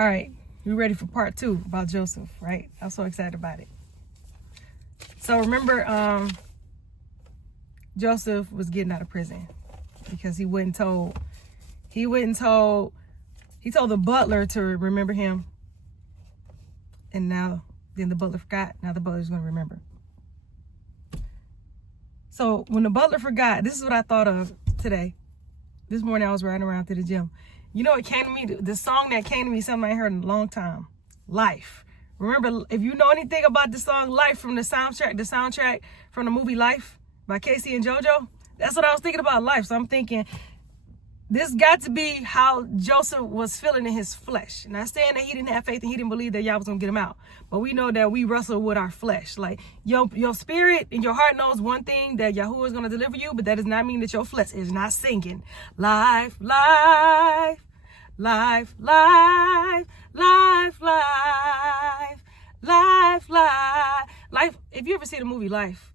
All right, we ready for part 2 about Joseph, right? I'm so excited about it. So remember, Joseph was getting out of prison because he told the butler to remember him. And then the butler forgot. Now the butler's going to remember. So when the butler forgot, this is what I thought of today. This morning I was riding around to the gym. You know what came to me? The song that came to me, something I ain't heard in a long time. Life. Remember, if you know anything about the song Life from the soundtrack from the movie Life by Casey and JoJo, that's what I was thinking about, life. So I'm thinking, this got to be how Joseph was feeling in his flesh. Not saying that he didn't have faith and he didn't believe that Yah was going to get him out. But we know that we wrestle with our flesh. Like, your spirit and your heart knows one thing, that Yahuah is going to deliver you, but that does not mean that your flesh is not singing. Life, life, life, life, life, life, life, life. Life, if you ever see the movie Life,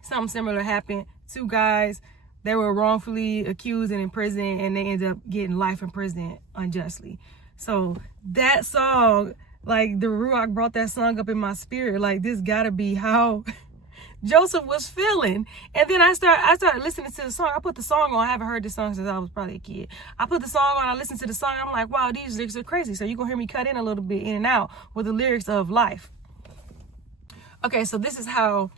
something similar happened. 2 guys, they were wrongfully accused and in prison, and they ended up getting life in prison unjustly. So that song, like the Ruach brought that song up in my spirit. Like, this gotta be how Joseph was feeling. And then I started listening to the song. I put the song on. I haven't heard this song since I was probably a kid. I put the song on. I listened to the song. I'm like, wow, these lyrics are crazy. So you're gonna hear me cut in a little bit in and out with the lyrics of Life. Okay, so this is how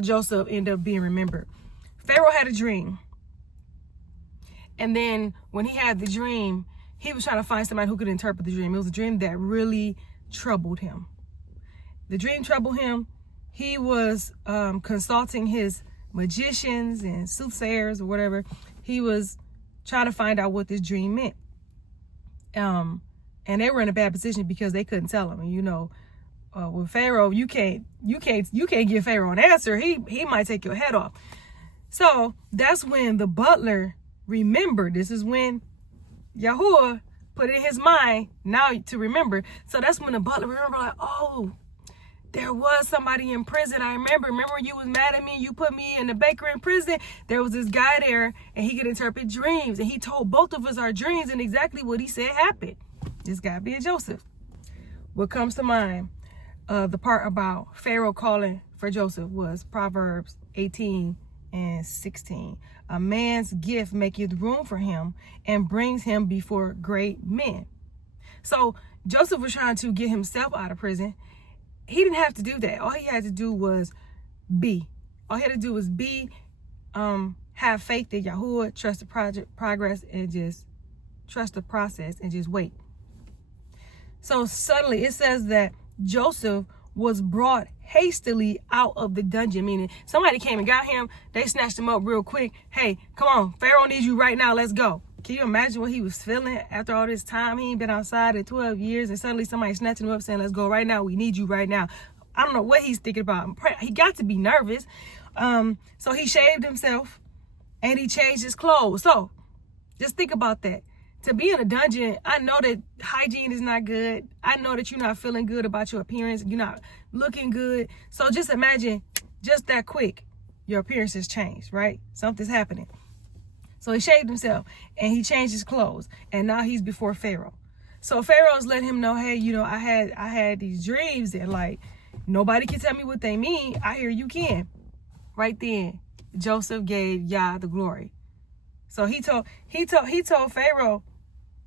Joseph ended up being remembered. Pharaoh had a dream. And then when he had the dream, he was trying to find somebody who could interpret the dream. It was a dream that really troubled him. The dream troubled him. He was consulting his magicians and soothsayers or whatever. He was trying to find out what this dream meant. And they were in a bad position because they couldn't tell him. And you know, with Pharaoh, you can't give Pharaoh an answer. He might take your head off. So that's when the butler remembered. This is when Yahuah put it in his mind now to remember. So that's when the butler remembered, like, oh, there was somebody in prison. I remember you was mad at me. You put me in the baker in prison. There was this guy there, and he could interpret dreams. And he told both of us our dreams, and exactly what he said happened. This guy being Joseph. What comes to mind, the part about Pharaoh calling for Joseph, was Proverbs 18 and 16. A man's gift maketh room for him and brings him before great men. So Joseph was trying to get himself out of prison. He didn't have to do that. All he had to do was be. All he had to do was be, have faith in Yahuah, trust the progress, and just trust the process and just wait. So suddenly it says that Joseph was brought hastily out of the dungeon, meaning somebody came and got him. They snatched him up real quick. Hey, come on, Pharaoh needs you right now. Let's go. Can you imagine what he was feeling after all this time? He ain't been outside in 12 years, and suddenly somebody snatching him up saying, let's go right now. We need you right now. I don't know what he's thinking about. He got to be nervous. So he shaved himself and he changed his clothes. So just think about that. To be in a dungeon, I know that hygiene is not good. I know that you're not feeling good about your appearance. You're not looking good. So just imagine, just that quick, your appearance has changed, right? Something's happening. So he shaved himself and he changed his clothes. And now he's before Pharaoh. So Pharaoh's letting him know, hey, you know, I had these dreams that, like, nobody can tell me what they mean. I hear you can. Right then, Joseph gave Yah the glory. So he told Pharaoh,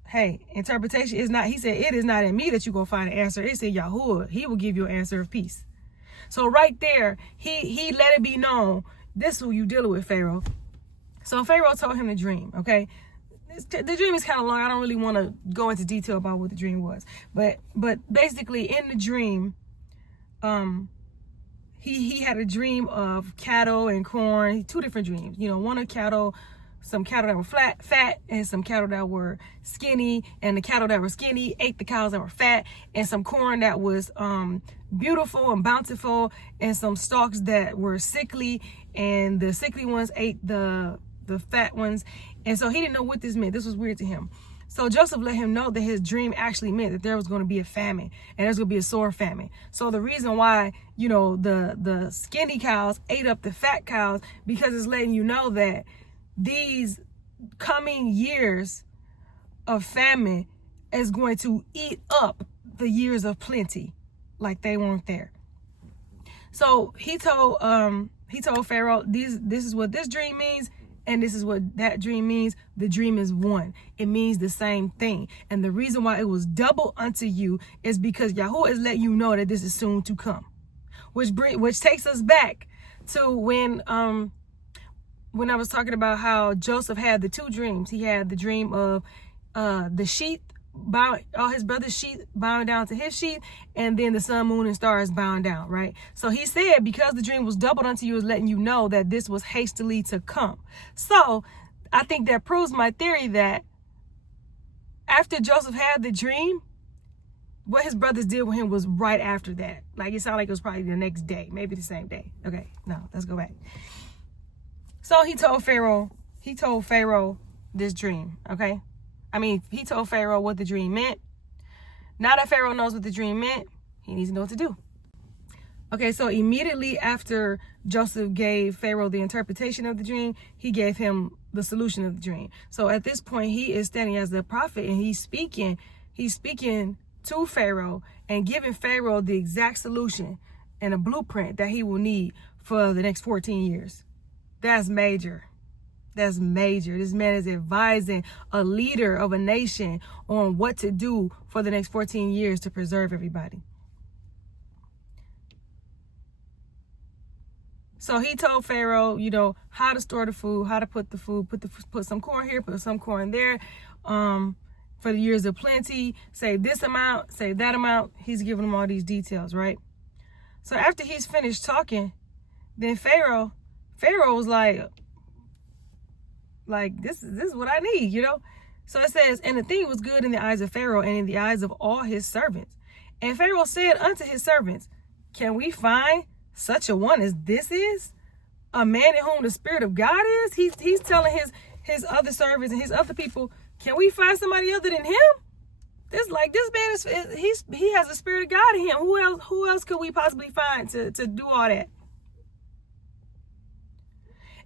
hey, interpretation is not, he said, it is not in me that you're going to find an answer. It's in Yahuah. He will give you an answer of peace. So right there, he let it be known, this is who you dealing with, Pharaoh. So Pharaoh told him the dream, okay? The dream is kind of long. I don't really want to go into detail about what the dream was. But basically, in the dream, he had a dream of cattle and corn, 2 different dreams. You know, one of cattle, some cattle that were fat, and some cattle that were skinny, and the cattle that were skinny ate the cows that were fat, and some corn that was beautiful and bountiful, and some stalks that were sickly, and the sickly ones ate the fat ones. And so he didn't know what this meant. This was weird to him. So Joseph let him know that his dream actually meant that there was going to be a famine, and there's going to be a sore famine. So the reason why, you know, the skinny cows ate up the fat cows, because it's letting you know that these coming years of famine is going to eat up the years of plenty like they weren't there. So he told Pharaoh, this is what this dream means, and this is what that dream means. The dream is one. It means the same thing. And the reason why it was double unto you is because Yahuah is letting you know that this is soon to come. Which takes us back to when I was talking about how Joseph had the two dreams. He had the dream of the sheep, all his brother's sheep bowing down to his sheep, and then the sun, moon, and stars bowing down, right? So he said, because the dream was doubled unto you, is letting you know that this was hastily to come. So I think that proves my theory that after Joseph had the dream, what his brothers did with him was right after that. Like, it sounded like it was probably the next day, maybe the same day. Okay, no, let's go back. So he told Pharaoh this dream, okay? He told Pharaoh what the dream meant. Now that Pharaoh knows what the dream meant, he needs to know what to do. Okay, so immediately after Joseph gave Pharaoh the interpretation of the dream, he gave him the solution of the dream. So at this point, he is standing as the prophet, and he's speaking to Pharaoh and giving Pharaoh the exact solution and a blueprint that he will need for the next 14 years. That's major. That's major. This man is advising a leader of a nation on what to do for the next 14 years to preserve everybody. So he told Pharaoh, how to store the food, how to put the food, put some corn here, put some corn there, for the years of plenty, save this amount, save that amount. He's giving them all these details, right? So after he's finished talking, then Pharaoh was like this is what I need, So it says, and the thing was good in the eyes of Pharaoh and in the eyes of all his servants. And Pharaoh said unto his servants, can we find such a one as this is? A man in whom the Spirit of God is? He's telling his other servants and his other people, can we find somebody other than him? This man he has the Spirit of God in him. Who else could we possibly find to do all that?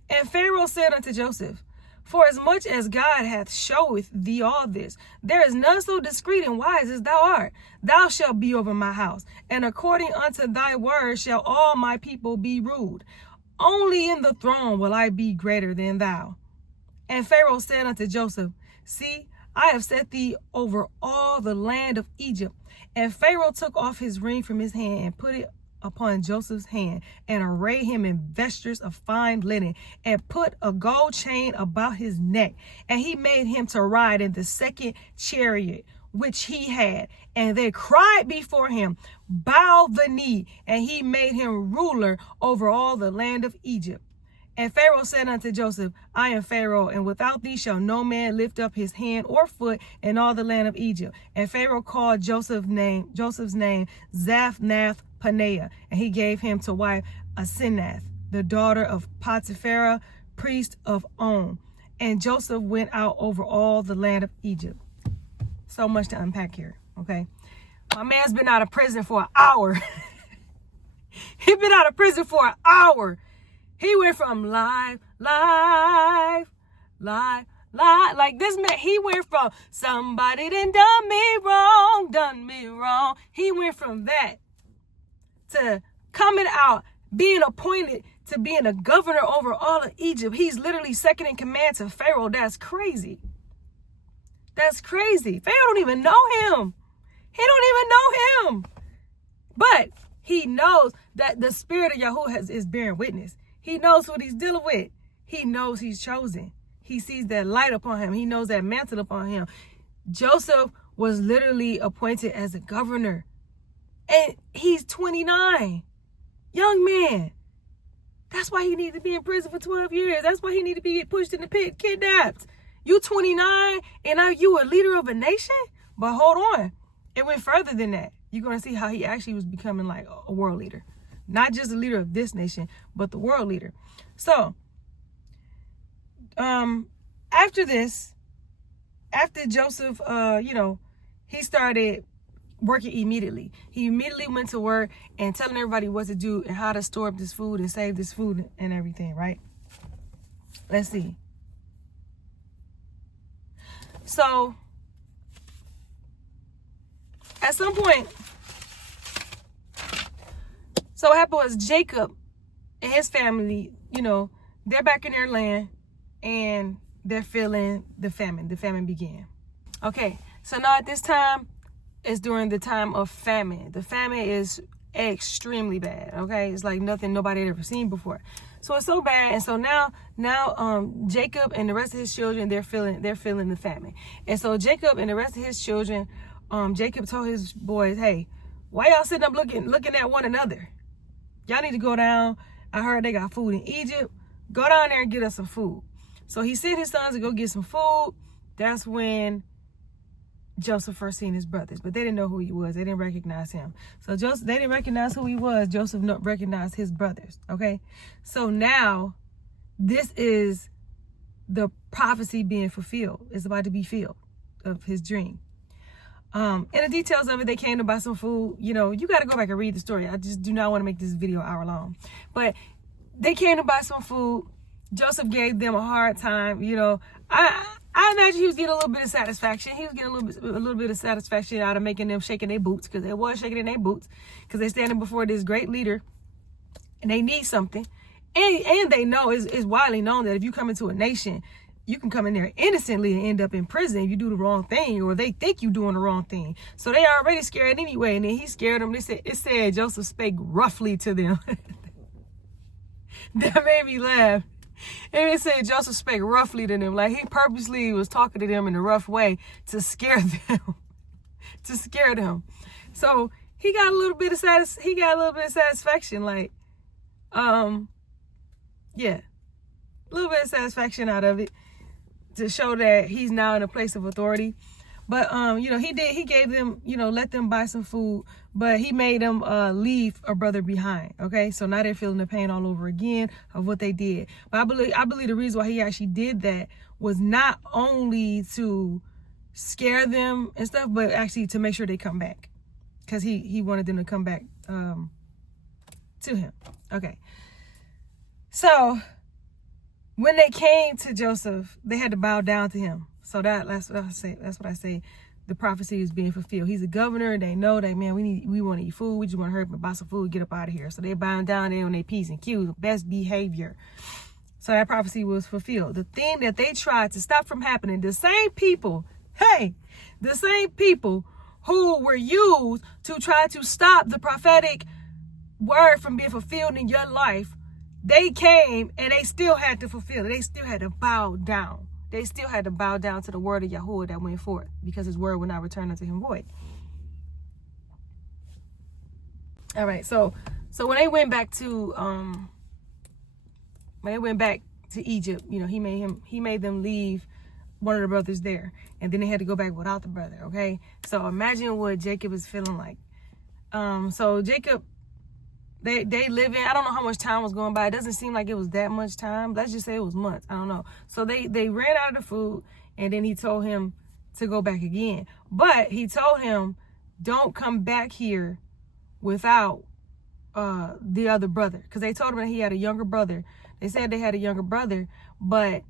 And Pharaoh said unto Joseph, for as much as God hath showeth thee all this, there is none so discreet and wise as thou art. Thou shalt be over my house, and according unto thy word shall all my people be ruled. Only in the throne will I be greater than thou. And Pharaoh said unto Joseph, see, I have set thee over all the land of Egypt. And Pharaoh took off his ring from his hand and put it upon Joseph's hand, and arrayed him in vestures of fine linen, and put a gold chain about his neck. And he made him to ride in the second chariot which he had. And they cried before him, bow the knee. And he made him ruler over all the land of Egypt. And Pharaoh said unto Joseph, I am Pharaoh, and without thee shall no man lift up his hand or foot in all the land of Egypt. And Pharaoh called Joseph's name Zaphnath-Paneah, and he gave him to wife Asenath, the daughter of Potiphar, priest of On. And Joseph went out over all the land of Egypt. So much to unpack here, okay? My man's been out of prison for an hour. He's been out of prison for an hour. He went from live. Like this man, he went from somebody done done me wrong. He went from that to coming out, being appointed to being a governor over all of Egypt. He's literally second in command to Pharaoh. That's crazy. That's crazy. Pharaoh don't even know him. He don't even know him. But he knows that the Spirit of Yahuah is bearing witness. He knows what he's dealing with. He knows he's chosen. He sees that light upon him. He knows that mantle upon him. Joseph was literally appointed as a governor. And he's 29. Young man. That's why he needs to be in prison for 12 years. That's why he needs to be pushed in the pit, kidnapped. You 29 and now you a leader of a nation? But hold on. It went further than that. You're going to see how he actually was becoming like a world leader. Not just a leader of this nation, but the world leader. So, after this, after Joseph, he started working immediately. He immediately went to work and telling everybody what to do and how to store up this food and save this food and everything, right? Let's see. So, at some point, so what happened was Jacob and his family, you know, they're back in their land and they're feeling the famine. The famine began. Okay, so now at this time, it's during the time of famine. The famine is extremely bad. Okay, it's like nothing nobody had ever seen before. So it's so bad, and so now Jacob and the rest of his children, they're feeling the famine. And so Jacob and the rest of his children, Jacob told his boys, hey, why y'all sitting up looking at one another? Y'all need to go down. I heard they got food in Egypt. Go down there and get us some food. So he sent his sons to go get some food. That's when Joseph first seen his brothers, but they didn't know who he was. They didn't recognize him. So they didn't recognize who he was. Joseph recognized his brothers. Okay. So now this is the prophecy being fulfilled. It's about to be filled of his dream. And the details of it, they came to buy some food. You know, you got to go back and read the story. I just do not want to make this video hour long, but they came to buy some food. Joseph gave them a hard time. You know, I imagine he was getting a little bit of satisfaction. He was getting a little bit of satisfaction out of making them shaking their boots, because they was shaking in their boots, because they're standing before this great leader and they need something. And they know, it's widely known that if you come into a nation, you can come in there innocently and end up in prison if you do the wrong thing, or they think you're doing the wrong thing. So they are already scared anyway. And then he scared them. It said Joseph spake roughly to them. That made me laugh. And it said Joseph spake roughly to them. Like he purposely was talking to them in a rough way to scare them. To scare them. So he got a little bit of satisfaction. Like, yeah. A little bit of satisfaction out of it, to show that he's now in a place of authority. But, you know, he gave them, you know, let them buy some food, but he made them leave a brother behind. Okay. So now they're feeling the pain all over again of what they did. But I believe the reason why he actually did that was not only to scare them and stuff, but actually to make sure they come back, because he wanted them to come back to him. Okay. So when they came to Joseph, they had to bow down to him. So that's what I say. That's what I say. The prophecy is being fulfilled. He's a governor. They know that, man, we want to eat food. We just want to hurry up and buy some food, get up out of here. So they bowing down there on their P's and Q's, best behavior. So that prophecy was fulfilled. The thing that they tried to stop from happening, the same people who were used to try to stop the prophetic word from being fulfilled in your life, they came and they still had to fulfill it. They still had to bow down. They still had to bow down to the word of Yahuah that went forth, because his word would not return unto him void. All right. So when they went back to Egypt, you know, he made them leave one of the brothers there, and then they had to go back without the brother. Okay. So imagine what Jacob is feeling like. So Jacob, they live in, I don't know how much time was going by. It doesn't seem like it was that much time. Let's just say it was months. I don't know. So they ran out of the food, and then he told him to go back again. But he told him, don't come back here without the other brother. Because they told him that he had a younger brother. They said they had a younger brother, but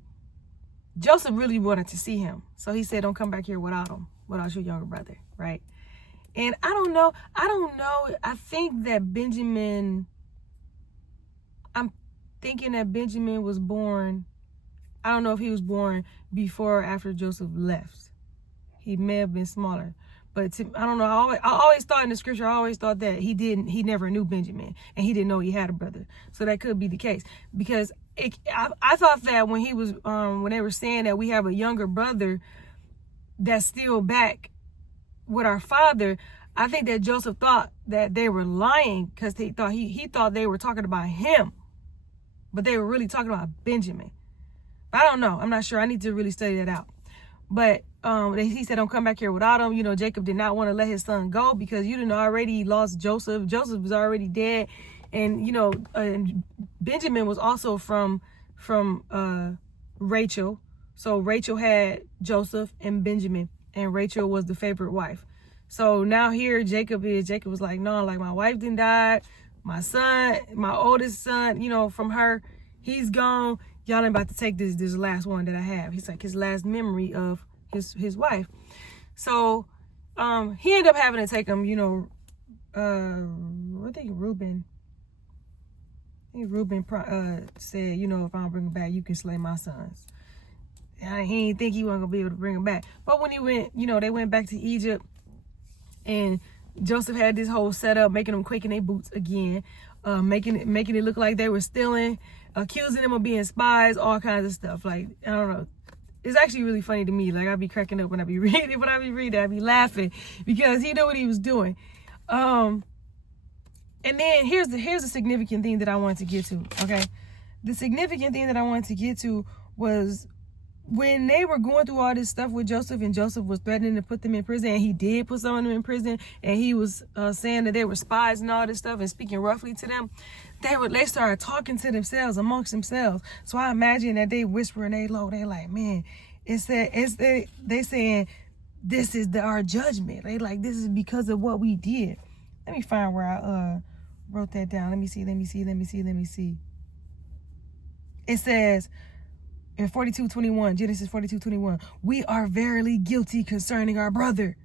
Joseph really wanted to see him. So he said, don't come back here without him, without your younger brother, right? And I don't know. I think that Benjamin, I'm thinking that Benjamin was born. I don't know if he was born before or after Joseph left. He may have been smaller, but I don't know. I always thought in the scripture, I always thought that he never knew Benjamin, and he didn't know he had a brother. So that could be the case, because I thought that when he was, when they were saying that we have a younger brother that's still back with our father, I think that Joseph thought that they were lying, because he thought they were talking about him, but they were really talking about Benjamin. But I don't know. I'm not sure. I need to really study that out. But he said, don't come back here without him. You know, Jacob did not want to let his son go, because you didn't already lost Joseph. Joseph was already dead. And, you know, Benjamin was also from Rachel. So Rachel had Joseph and Benjamin, and Rachel was the favorite wife. So now here Jacob was like, no, like my wife didn't die. My son, my oldest son, you know, from her, he's gone. Y'all ain't about to take this last one that I have. He's like his last memory of his wife. So He ended up having to take him, you know, I think Reuben said, you know, if I don't bring him back, you can slay my sons. And he didn't think he wasn't gonna be able to bring him back. But when he went, you know, they went back to Egypt, and Joseph had this whole setup, making them quake in their boots again, making it look like they were stealing, accusing them of being spies, all kinds of stuff. Like, I don't know. It's actually really funny to me. Like, I be cracking up when I be reading. When I be reading, I be laughing because he knew what he was doing. And then here's the significant thing that I wanted to get to, okay? The significant thing that I wanted to get to was when they were going through all this stuff with Joseph, and Joseph was threatening to put them in prison, and he did put some of them in prison, and he was saying that they were spies and all this stuff and speaking roughly to them, they started talking to themselves, amongst themselves. So I imagine that they whispering, they low, they like, man, they saying, this is our judgment. They like, this is because of what we did. Let me find where I wrote that down. Let me see. It says in 42:21, Genesis 42:21, we are verily guilty concerning our brother.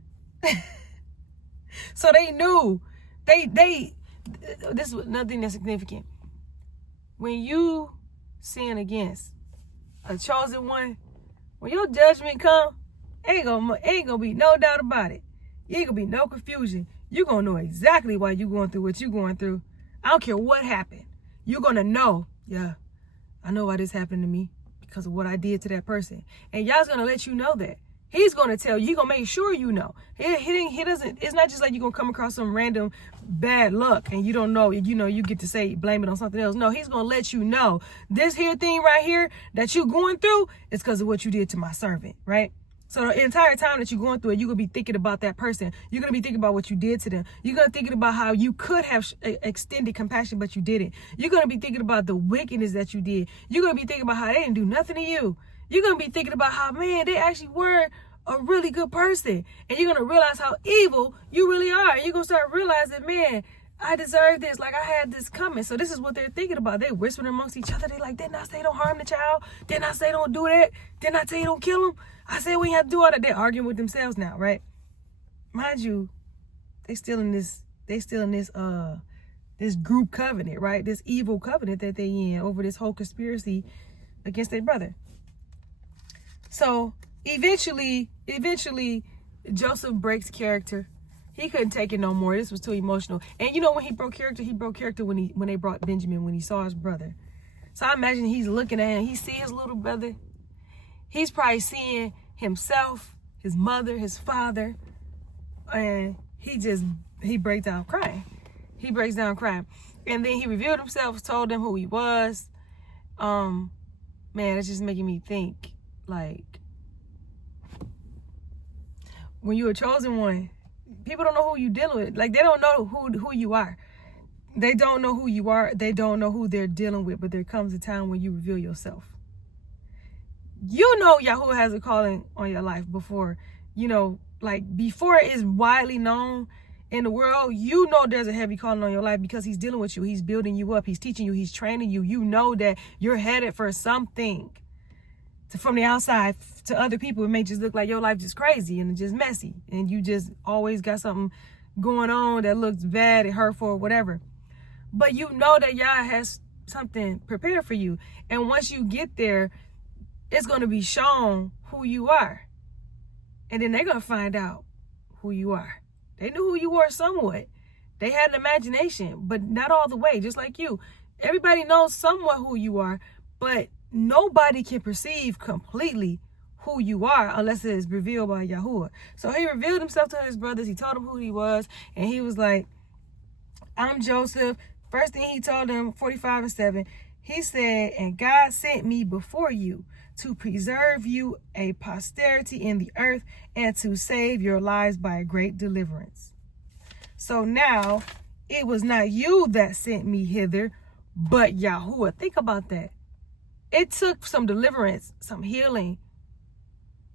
So they knew. This was nothing that's significant. When you sin against a chosen one, when your judgment come, ain't gonna be no doubt about it. Ain't gonna be no confusion. You're going to know exactly why you're going through what you're going through. I don't care what happened. You're going to know, yeah, I know why this happened to me because of what I did to that person. And Yah's going to let you know that. He's going to tell you. He's going to make sure you know. He doesn't, it's not just like you're going to come across some random bad luck and you don't know, you know, you get to say, blame it on something else. No, he's going to let you know this here thing right here that you're going through is because of what you did to my servant, right? So the entire time that you're going through it, you're going to be thinking about that person. You're going to be thinking about what you did to them. You're going to be thinking about how you could have extended compassion, but you didn't. You're going to be thinking about the wickedness that you did. You're going to be thinking about how they didn't do nothing to you. You're going to be thinking about how, man, they actually were a really good person. And you're going to realize how evil you really are. And you're going to start realizing, man, I deserve this. Like, I had this coming. So this is what they're thinking about. They're whispering amongst each other. They're like, didn't I say don't harm the child? Didn't I say don't do that? Didn't I tell you don't kill him? I said we have to do all that. They're arguing with themselves now, right? Mind you, they still in this group covenant, right? This evil covenant that they in over this whole conspiracy against their brother. So eventually Joseph breaks character. He couldn't take it no more. This was too emotional. And you know when he broke character when they brought Benjamin, when he saw his brother. So I imagine he's looking at him, he see his little brother. He's probably seeing himself, his mother, his father, and he breaks down crying. He breaks down crying. And then he revealed himself, told them who he was. Man, it's just making me think, like, when you're a chosen one, people don't know who you're dealing with. Like, they don't know who you are. They don't know who you are. They don't know who they're dealing with. But there comes a time when you reveal yourself. You know Yahuah has a calling on your life before, you know, like before it's widely known in the world, you know there's a heavy calling on your life because he's dealing with you. He's building you up. He's teaching you. He's training you. You know that you're headed for something. From the outside to other people, it may just look like your life just crazy and just messy. And you just always got something going on that looks bad and hurtful or whatever. But you know that Yah has something prepared for you. And once you get there, it's going to be shown who you are. And then they're going to find out who you are. They knew who you were somewhat. They had an imagination, but not all the way, just like you. Everybody knows somewhat who you are, but nobody can perceive completely who you are unless it is revealed by Yahuah. So he revealed himself to his brothers. He told them who he was, and he was like, I'm Joseph. First thing he told them, 45:7, he said, and God sent me before you to preserve you a posterity in the earth and to save your lives by a great deliverance. So now it was not you that sent me hither, but Yahuah. Think about that. It took some deliverance, some healing,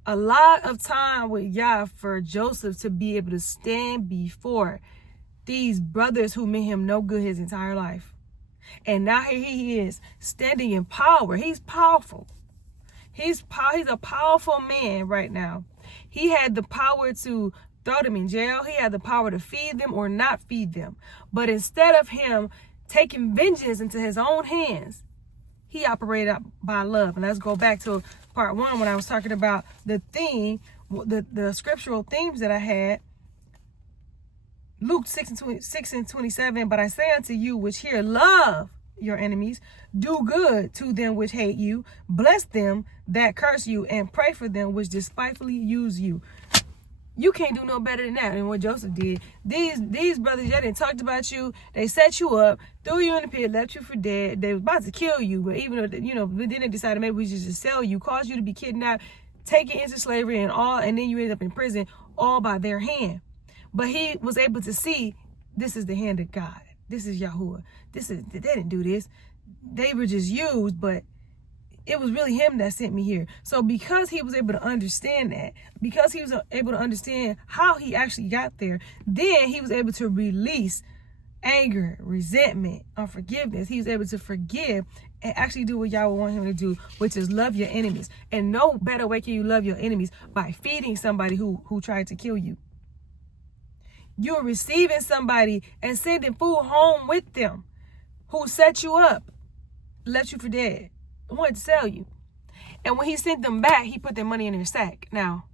a lot of time with Yah for Joseph to be able to stand before these brothers who meant him no good his entire life. And now here he is standing in power. He's powerful. He's a powerful man right now. He had the power to throw them in jail. He had the power to feed them or not feed them. But instead of him taking vengeance into his own hands, he operated by love. And let's go back to part 1 when I was talking about the theme, the scriptural themes that I had. Luke 6:27, but I say unto you which hear, love your enemies, do good to them which hate you, bless them that curse you, and pray for them which despitefully use you. You can't do no better than that than what Joseph did. These brothers, they didn't talked about you. They set you up, threw you in the pit, left you for dead. They was about to kill you, but even though, then they decided maybe we should just sell you, cause you to be kidnapped, taken into slavery and then you end up in prison, all by their hand. But he was able to see, this is the hand of God. This is Yahuah. They didn't do this. They were just used, but it was really him that sent me here. So because he was able to understand that, because he was able to understand how he actually got there, then he was able to release anger, resentment, unforgiveness. He was able to forgive and actually do what Yahuah want him to do, which is love your enemies. And no better way can you love your enemies by feeding somebody who tried to kill you. You're receiving somebody and sending food home with them who set you up, left you for dead, wanted to sell you. And when he sent them back, he put their money in their sack. Now,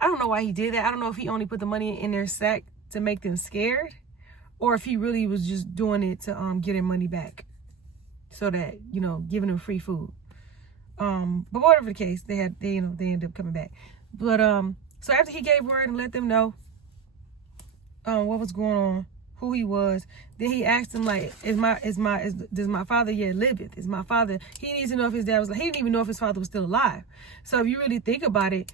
I don't know why he did that. I don't know if he only put the money in their sack to make them scared, or if he really was just doing it to get their money back, so that, giving them free food. But whatever the case, they ended up coming back. But so after he gave word and let them know what was going on, who he was, then he asked them, like, does my father yet liveth? Is my father? He needs to know if his dad was. He didn't even know if his father was still alive. So if you really think about it,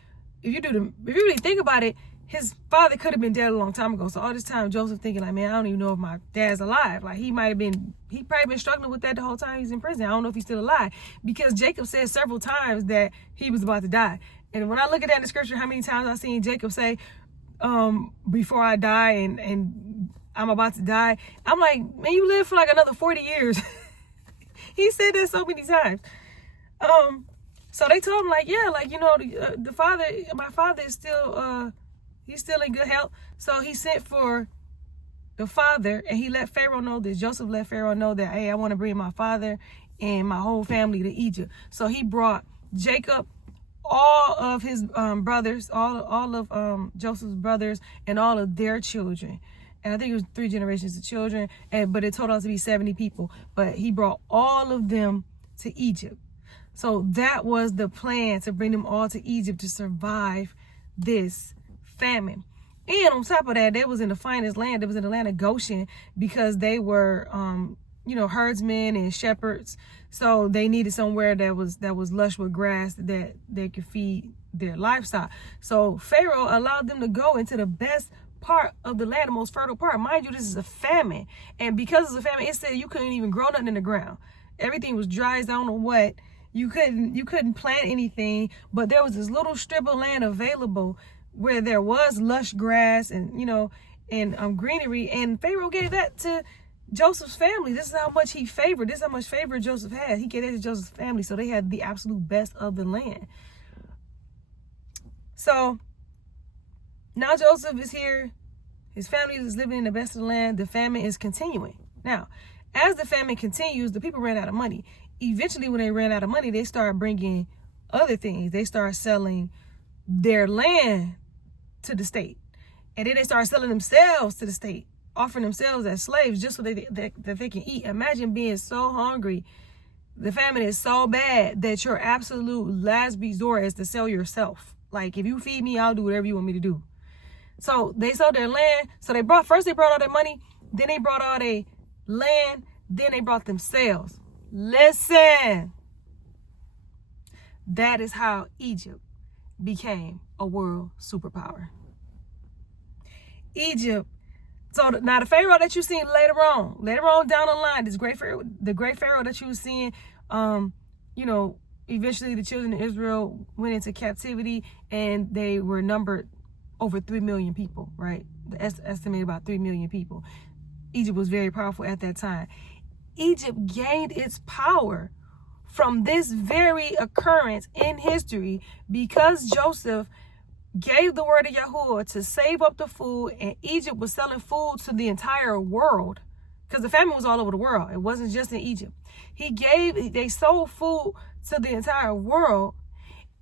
his father could have been dead a long time ago. So all this time, Joseph thinking, like, man, I don't even know if my dad's alive. Like, he probably been struggling with that the whole time he's in prison. I don't know if he's still alive, because Jacob said several times that he was about to die. And when I look at that in the scripture, how many times I've seen Jacob say, before I die and I'm about to die, I'm like, man, you live for like another 40 years. He said that so many times. So they told him, like, yeah, like, my father is still, he's still in good health. So he sent for the father, and he let Pharaoh know that Joseph let Pharaoh know that, hey, I want to bring my father and my whole family to Egypt. So he brought Jacob, all of his brothers, all of Joseph's brothers, and all of their children. And I think it was 3 generations of children, but it totaled out to be 70 people. But he brought all of them to Egypt. So that was the plan, to bring them all to Egypt to survive this famine. And on top of that, they was in the finest land. It was in the land of Goshen, because they were, herdsmen and shepherds. So they needed somewhere that was lush with grass that they could feed their livestock. So Pharaoh allowed them to go into the best part of the land, the most fertile part. Mind you, this is a famine. And because it's a famine, it said you couldn't even grow nothing in the ground. Everything was dry as I don't know what. You couldn't plant anything, but there was this little strip of land available where there was lush grass and greenery, and Pharaoh gave that to Joseph's family. This is how much he favored. This is how much favor Joseph had. He gave that to Joseph's family, so they had the absolute best of the land. So now Joseph is here. His family is living in the best of the land. The famine is continuing. Now, as the famine continues, the people ran out of money. Eventually, when they ran out of money, they started bringing other things. They started selling their land to the state. And then they started selling themselves to the state, offering themselves as slaves just so that they can eat. Imagine being so hungry. The famine is so bad that your absolute last resort is to sell yourself. Like, if you feed me, I'll do whatever you want me to do. So they sold their land. So they brought all their money. Then they brought all their land. Then they brought themselves. Listen. That is how Egypt became a world superpower. Egypt. So now the Pharaoh that you seen later on down the line, the great Pharaoh that you were seeing, eventually the children of Israel went into captivity, and they were numbered over 3 million people, right? Estimated about 3 million people. Egypt was very powerful at that time. Egypt gained its power from this very occurrence in history because Joseph gave the word of Yahuah to save up the food, and Egypt was selling food to the entire world because the famine was all over the world. It wasn't just in Egypt. They sold food to the entire world,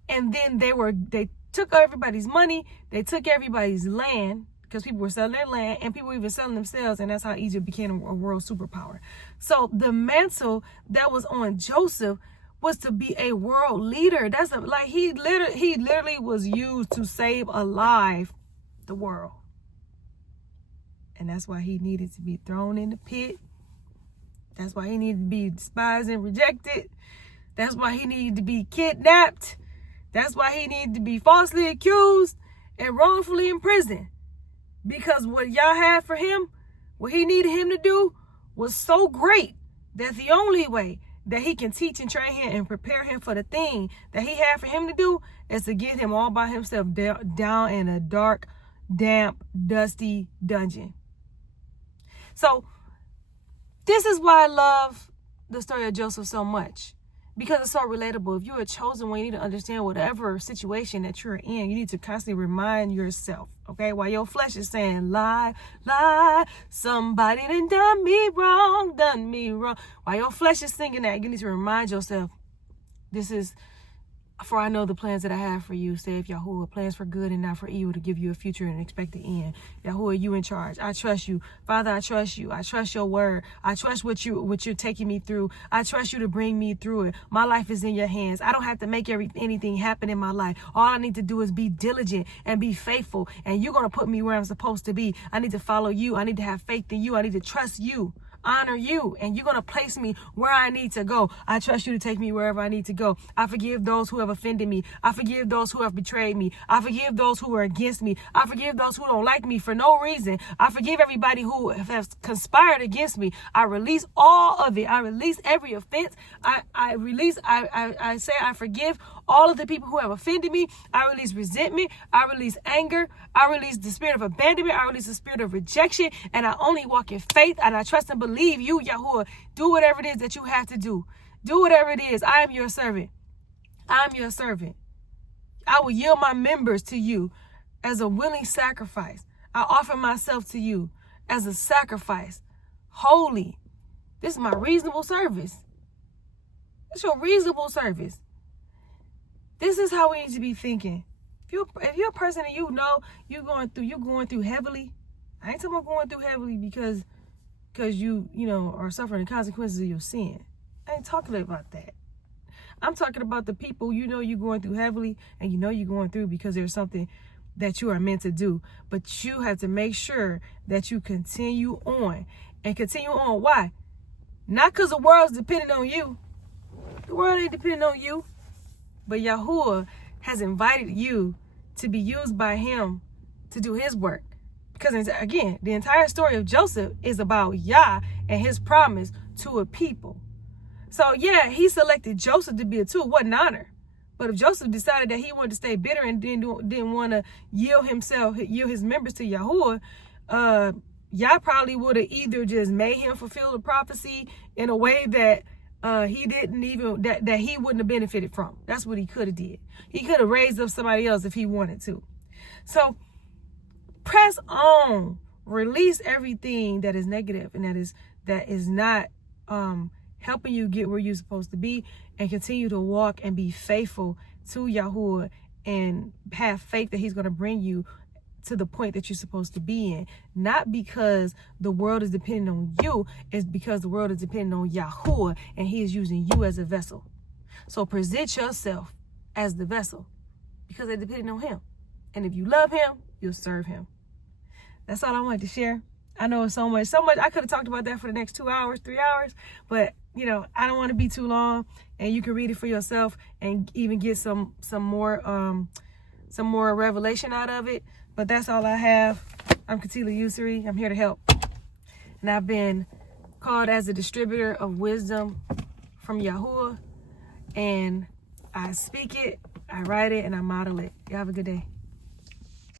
and then they took everybody's money, they took everybody's land, because people were selling their land, and people were even selling themselves, and that's how Egypt became a world superpower. So the mantle that was on Joseph was to be a world leader. He literally was used to save alive the world. And that's why he needed to be thrown in the pit. That's why he needed to be despised and rejected. That's why he needed to be kidnapped. That's why he needed to be falsely accused and wrongfully imprisoned. Because what Yah had for him, what he needed him to do, was so great that the only way that he can teach and train him and prepare him for the thing that he had for him to do is to get him all by himself down in a dark, damp, dusty dungeon. So this is why I love the story of Joseph so much, because it's so relatable. If you're a chosen one, you need to understand whatever situation that you're in, you need to constantly remind yourself, okay? While your flesh is saying, lie, lie, somebody done me wrong. While your flesh is singing that, you need to remind yourself, this is, for I know the plans that I have for you, saith Yahuah, plans for good and not for evil, to give you a future and expected end. Yahuah, you in charge. I trust you. Father, I trust you. I trust your word. I trust what you're taking me through. I trust you to bring me through it. My life is in your hands. I don't have to make anything happen in my life. All I need to do is be diligent and be faithful, and you're going to put me where I'm supposed to be. I need to follow you. I need to have faith in you. I need to trust you, honor you, and you're going to place me where I need to go. I trust you to take me wherever I need to go. I forgive those who have offended me. I forgive those who have betrayed me. I forgive those who are against me. I forgive those who don't like me for no reason. I forgive everybody who has conspired against me. I release all of it. I release every offense. I say I forgive all of the people who have offended me. I release resentment. I release anger. I release the spirit of abandonment. I release the spirit of rejection. And I only walk in faith, and I trust and believe you, Yahuah. Do whatever it is that you have to do. Do whatever it is. I am your servant. I'm your servant. I will yield my members to you as a willing sacrifice. I offer myself to you as a sacrifice. Holy. This is my reasonable service. It's your reasonable service. This is how we need to be thinking. If you're a person and you know you're going through heavily, I ain't talking about going through heavily because you are suffering the consequences of your sin. I ain't talking about that. I'm talking about the people you're going through heavily, and you're going through because there's something that you are meant to do. But you have to make sure that you continue on. And continue on. Why? Not because the world's depending on you. The world ain't depending on you. But Yahuah has invited you to be used by him to do his work. Because again, the entire story of Joseph is about Yah and his promise to a people. So yeah, he selected Joseph to be a tool. What an honor. But if Joseph decided that he wanted to stay bitter and didn't want to yield his members to Yahuah, Yah probably would have either just made him fulfill the prophecy in a way that he didn't even, that he wouldn't have benefited from. That's what he could have did. He could have raised up somebody else if he wanted to. So press on, release everything that is negative and that is not helping you get where you're supposed to be, and continue to walk and be faithful to Yahuah and have faith that he's going to bring you to the point that you're supposed to be in. Not because the world is depending on you, it's because the world is depending on Yahuah, and he is using you as a vessel. So present yourself as the vessel because they're depending on him. And if you love him, you'll serve him. That's all I wanted to share. I know it's so much. I could have talked about that for the next 2 hours, 3 hours, but I don't want to be too long, and you can read it for yourself and even get some more revelation out of it. But that's all I have. I'm Katila Usuri. I'm here to help. And I've been called as a distributor of wisdom from Yahuah. And I speak it, I write it, and I model it. You have a good day.